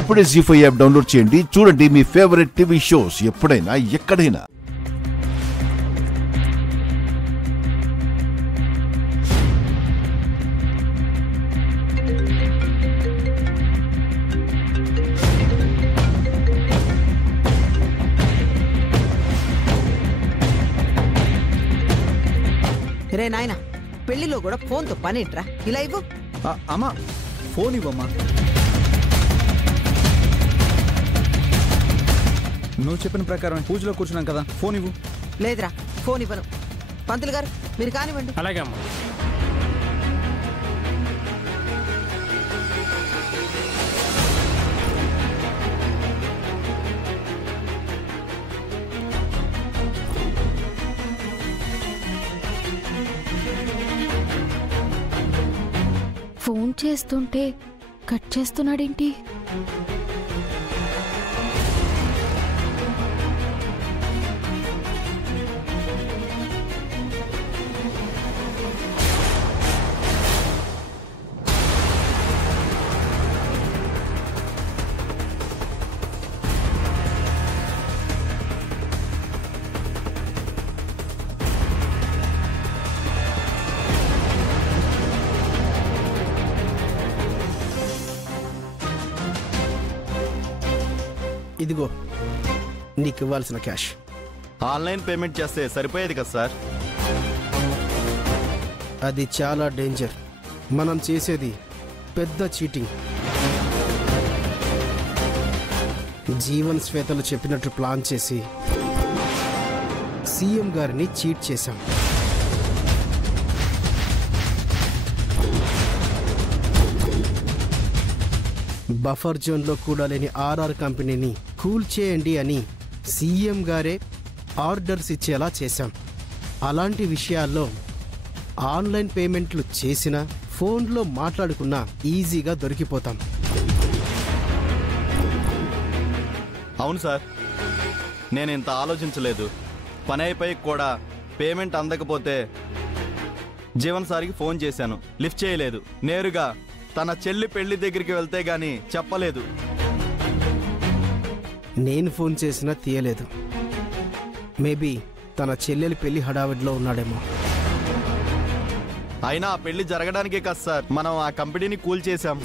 ఇప్పుడే జీ5 app download చేయండి. చూడండి మీ ఫేవరెట్ టీవీ షోస్ ఎప్పుడైనా ఎక్కడైనా. రే నాయనా, పెళ్లిలో కూడా ఫోన్తో పనిట్రా. ఇలా ఇవ్వు. అమ్మా ఫోన్ ఇవ్వమ్మా. నువ్వు చెప్పిన ప్రకారం పూజలో కూర్చున్నాం కదా, ఫోన్ ఇవ్వు. లేదురా, ఫోన్ ఇవ్వను. పంతులు గారు మీరు కానివ్వండి. అలాగే అమ్మా. ఫోన్ చేస్తుంటే కట్ చేస్తున్నాడేంటి? ఇదిగో నీకు ఇవ్వాల్సిన క్యాష్. ఆన్లైన్ పేమెంట్ చేస్తే సరిపోయేది కదా సార్. అది చాలా డేంజర్. మనం చేసేది పెద్ద చీటింగ్. జీవన్ శ్వేతలు చెప్పినట్టు ప్లాన్ చేసి సీఎం గారిని చీట్ చేశాం. బఫర్ జోన్లో కూడా లేని ఆర్ఆర్ కంపెనీని కూల్ చేయండి అని సీఎం గారే ఆర్డర్స్ ఇచ్చేలా చేశాం. అలాంటి విషయాల్లో ఆన్లైన్ పేమెంట్లు చేసినా ఫోన్లో మాట్లాడుకున్నా ఈజీగా దొరికిపోతాం. అవును సార్, నేను ఇంత ఆలోచించలేదు. పని అయిపోయి కూడా పేమెంట్ అందకపోతే జీవన్ సార్కి ఫోన్ చేశాను, లిఫ్ట్ చేయలేదు. నేరుగా తన చెల్లి పెళ్లి దగ్గరికి వెళ్తే గాని చెప్పలేదు. నేను ఫోన్ చేసినా తీయలేదు. మేబీ తన చెల్లెలి పెళ్లి హడావిడిలో ఉన్నాడేమో. అయినా ఆ పెళ్లి జరగడానికే కదా సార్ మనం ఆ కంపెనీని కూల్ చేశాం.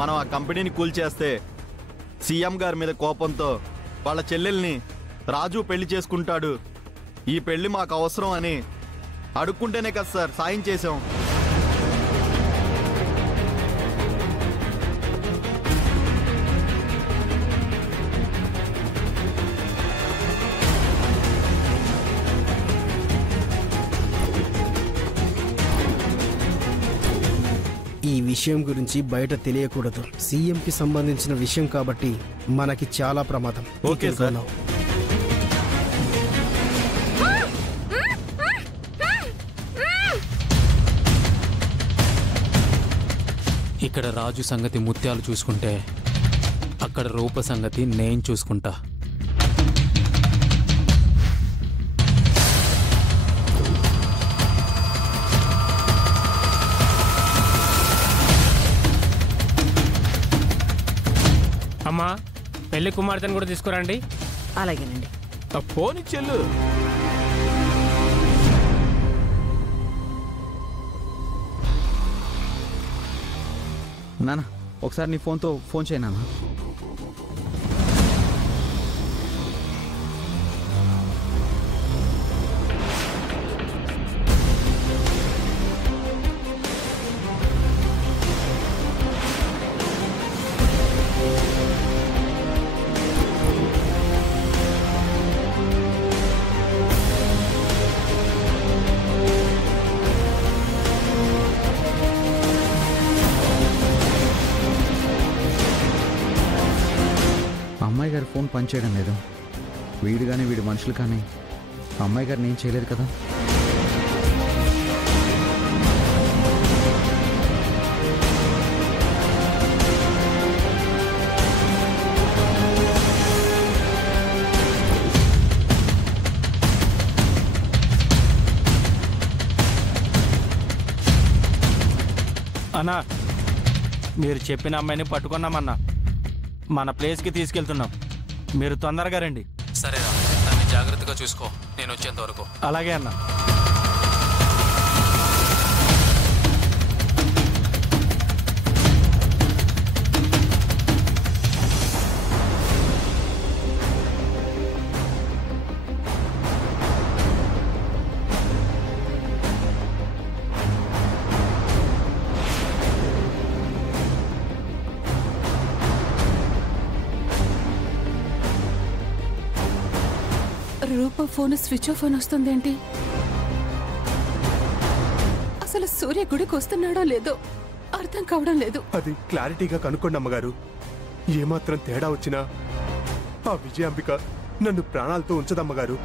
మనం ఆ కంపెనీని కూల్ చేస్తే సీఎం గారి మీద కోపంతో వాళ్ళ చెల్లెల్ని రాజు పెళ్లి చేసుకుంటాడు, ఈ పెళ్లి మాకు అవసరం అని అడుక్కుంటేనే కదా సార్ సాయం చేశాం. ఈ విషయం గురించి బయట తెలియకూడదు. సీఎంకి సంబంధించిన విషయం కాబట్టి మనకి చాలా ప్రమాదం. Okay sir. ఇక్కడ రాజు సంగతి ముత్యాలు చూసుకుంటే అక్కడ రూప సంగతి నేను చూసుకుంటా. అమ్మా, పెళ్లి కుమార్తెను కూడా తీసుకురండి. అలాగేనండి. ఫోన్ చెల్లు. నాన్న ఒకసారి నీ ఫోన్తో ఫోన్ చేయి నాన్న. అమ్మాయి గారి ఫోన్ పనిచేయడం లేదు. వీడు కానీ వీడి మనుషులు కానీ అమ్మాయి గారిని ఏం చేయలేదు కదా. అన్నా మీరు చెప్పిన అమ్మాయిని పట్టుకున్నామన్నా. మన ప్లేస్కి తీసుకెళ్తున్నాం. మీరు తొందరగా రండి. సరేరా, దాన్ని జాగ్రత్తగా చూసుకో, నేను వచ్చేంత వరకు. అలాగే అన్న. రూప ఫోన్ స్విచ్ ఆఫ్ అని వస్తుందేంటి? అసలు సూర్య గుడికి వస్తున్నాడో లేదో అర్థం కావడం లేదు. అది క్లారిటీగా కనుక్కోండి అమ్మగారు. ఏమాత్రం తేడా వచ్చినా ఆ విజయాంబిక నన్ను ప్రాణాలతో ఉంచదమ్మగారు.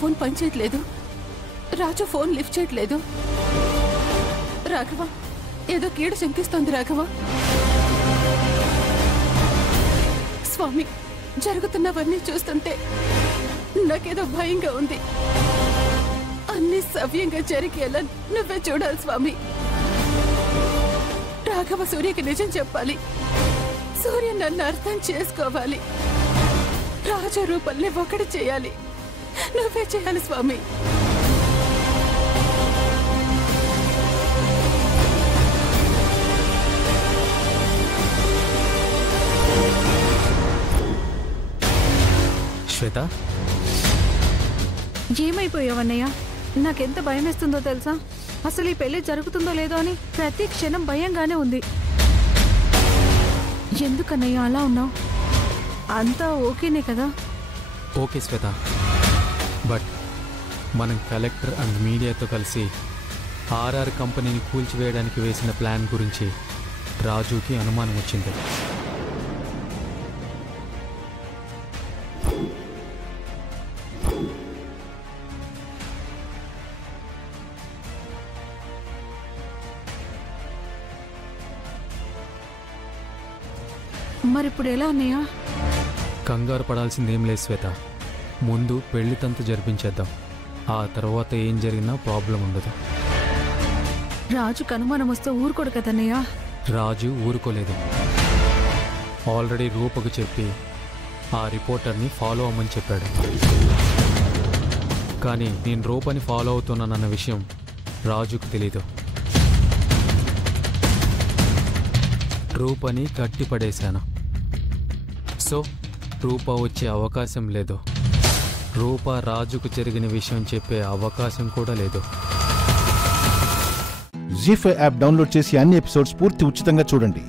ఫోన్ పనిచేయట్లేదు. రాజు ఫోన్ లిఫ్ట్ చేయట్లేదు. రాఘవ, ఏదో కీడు శంకిస్తోంది రాఘవ. స్వామి, జరుగుతున్నవన్నీ చూస్తుంటే నాకేదో భయంగా ఉంది. అన్ని సవ్యంగా జరిగేలా నువ్వే చూడాలి స్వామి. రాఘవ సూర్యకి నిజం చెప్పాలి. సూర్య నన్ను అర్థం చేసుకోవాలి. రాజు రూపల్ని ఒకటి చేయాలి. నువ్వే చేయాలి స్వామి. శ్వేత, ఏమైపోయావన్నయ్య? నాకెంత భయం వేస్తుందో తెలుసా? అసలు ఈ పెళ్లి జరుగుతుందో లేదో అని ప్రతి క్షణం భయంగానే ఉంది. ఎందుకన్నయ్య అలా ఉన్నావు? అంతా ఓకేనే కదా? ఓకే శ్వేత, బట్ మనం కలెక్టర్ అండ్ మీడియాతో కలిసి ఆర్ఆర్ కంపెనీని కూల్చివేయడానికి వేసిన ప్లాన్ గురించి రాజుకి అనుమానం వచ్చింది. మరిప్పుడు ఎలా అన్నయ్య? కంగారు పడాల్సిందేం లేదు శ్వేత. ముందు పెళ్లి తంతు జరిపించేద్దాం. ఆ తర్వాత ఏం జరిగినా ప్రాబ్లం ఉండదు. రాజుకు అనుమానం వస్తే ఊరుకోడు కదన్నయ్య. రాజు ఊరుకోలేదు. ఆల్రెడీ రూపకు చెప్పి ఆ రిపోర్టర్ని ఫాలో అవ్వమని చెప్పాడు. కానీ నేను రూపని ఫాలో అవుతున్నానన్న విషయం రాజుకు తెలీదు. రూపని కట్టిపడేశాను. సో రూప వచ్చే అవకాశం లేదు. రూప రాజుకు జరిగిన విషయం చెప్పే అవకాశం కూడా లేదు. జీ5 యాప్ డౌన్లోడ్ చేసి అన్ని ఎపిసోడ్స్ పూర్తి ఉచితంగా చూడండి.